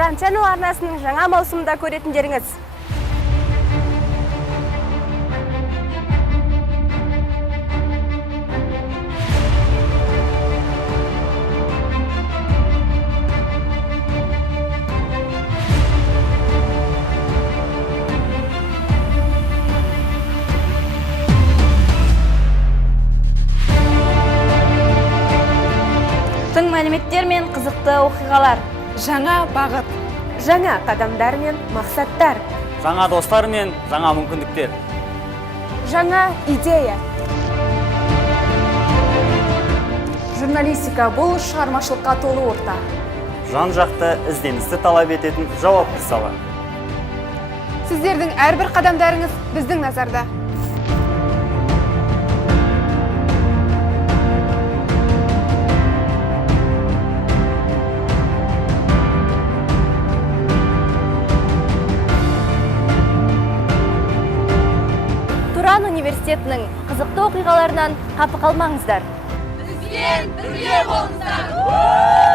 Тұран Channel арнасының жаңа маусымында көретіндеріңіз. Тың мәліметтер мен қызықты оқиғалар. Жаңа бағыт. Жаңа қадамдар мен мақсаттар. Жаңа достар мен жаңа мүмкіндіктер. Жаңа идея. Журналистика бұл шығармашылыққа толы орта. Жан-жақты ізденісті талап ететін жауапты сала. Сіздердің әрбір қадамдарыңыз біздің назарда. Тұран университетінің қызықты оқиғаларынан қапы қалмаңыздар. Бізбен бірге болыңыздар!